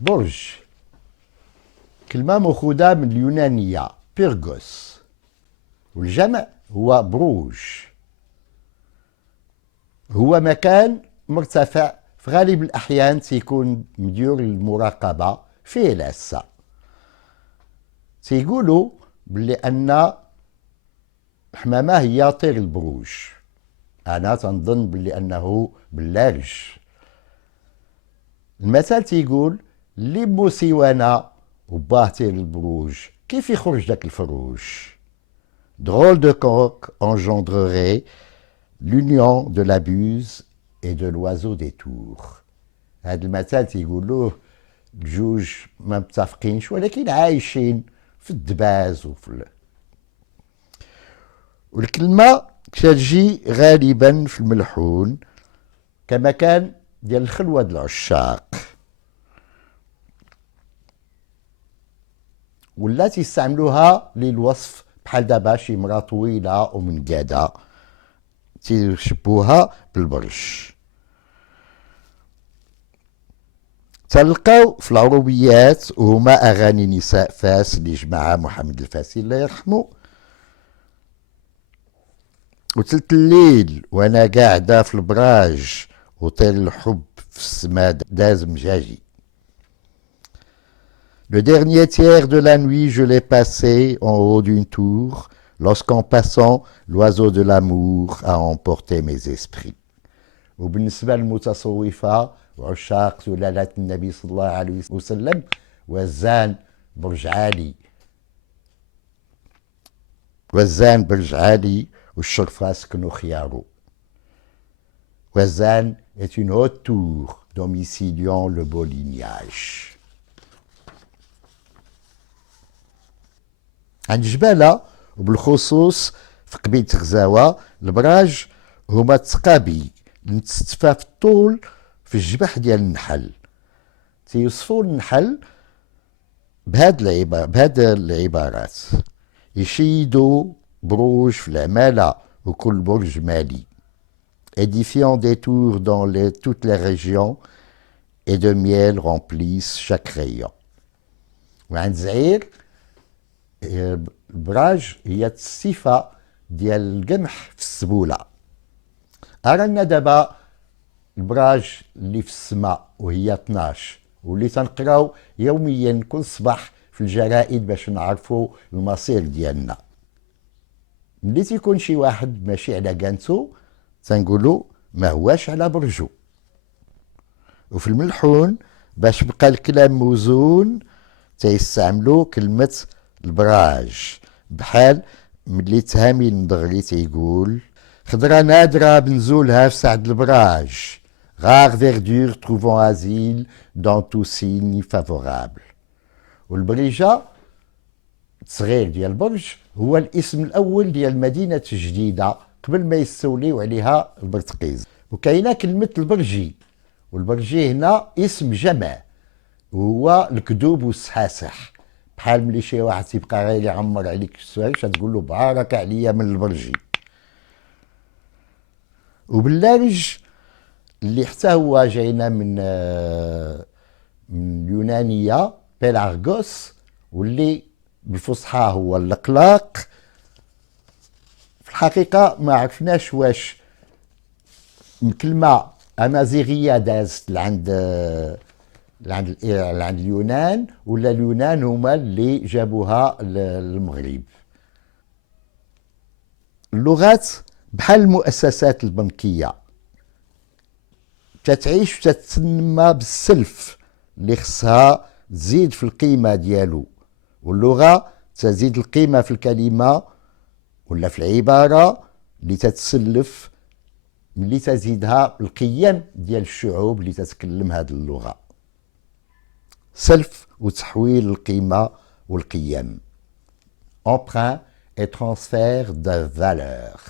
برج كلمة مأخوذة من اليونانية بيرغوس، والجمع هو بروج. هو مكان مرتفع في غالب الأحيان تيكون مديور للمراقبة فيه لاسة. تيقولوا بلي أن الحمامة هي طير البروج. أنا تنظن بلي أنه باللارج. المثل تيقول اللي مو سيوانا وباه طير البروج كيف يخرج داك الفروج. Drôle de coq engendrerait l'union de la buse et de l'oiseau des tours. هذا المثل تيقولوه بجوج ما متفقينش ولكن عايشين في الدباز والكلمة كتجي غالبا في الملحون كمكان ديال الخلوة ديال العشاق، ولا تيستعملوها للوصف بحال دابا شي مرا طويلة ومنقادة تيشبوها بالبرج. تلقاو في العروبيات وهما أغاني نساء فاس اللي جمعها محمد الفاسي الله يرحمه. وتلت الليل وانا قاعدة في البراج وطير الحب في السما داز مجاجي. Le dernier tiers de la nuit, je l'ai passé en haut d'une tour, lorsqu'en passant, l'oiseau de l'amour a emporté mes esprits. وبالنسبة للمتصوفة وعشاق سلالة النبي صلى الله عليه وسلم، وزان برج عالي، وزان برج عالي والشرفة سكنوا خيارو. Wazan est une haute tour domiciliant le beau lignage. عند جبالة وبالخصوص في قبيلة غزاوة البراج هما التقابي المتستفى في الطول في الجبح ديال النحل. تيوصفوا النحل بهاد العبارات: يشيدوا بروج في العمالة وكل برج مالي، édifiant des tours dans toutes les régions et de miel remplissent chaque rayon. وعند زعير البراج هي الصفة ديال القمح في السبولة. أرانا دابا البراج اللي في السماء وهي 12 واللي تنقراو يوميا كل صباح في الجرائد باش نعرفوا المصير ديالنا. ملي تيكون شي واحد ماشي على كانتو تنقولو ما هواش على برجو. وفي الملحون باش بقى الكلام موزون تيستعملوا كلمة البراج، بحال ملي تهامي المدغري تيقول خضرة نادرة بنزولها في سعد البراج، rare verdure trouvant asile dans tout signe favorable. والبريجة الصغير ديال البرج هو الاسم الأول ديال مدينة جديدة قبل ما يستوليو عليها البرتقيز. وكاينة كلمة البرجي، والبرجي هنا اسم جمع وهو الكذوب والسحاسح. بحال ملي شي واحد تيبقى غير يعمر عليك السوايش تقول له بارك عليا من البرجي. وباللارج اللي حتى هو جاينا من اليونانية بيلارغوس، واللي بالفصحى هو الإقلاق. في الحقيقة ما عرفناش واش كلمة أمازيغية دازت لعند اليونان ولا اليونان هما اللي جابوها للمغرب. اللغات بحال المؤسسات البنكية تتعيش وتتنمى بالسلف اللي خصها تزيد في القيمة ديالو، واللغة تزيد القيمة في الكلمة ولا في العبارة اللي تتسلف ملي تزيدها القيم ديال الشعوب اللي تتكلم هذه اللغة. سلف وتحويل القيمة والقيم. emprunt et transfert de valeur.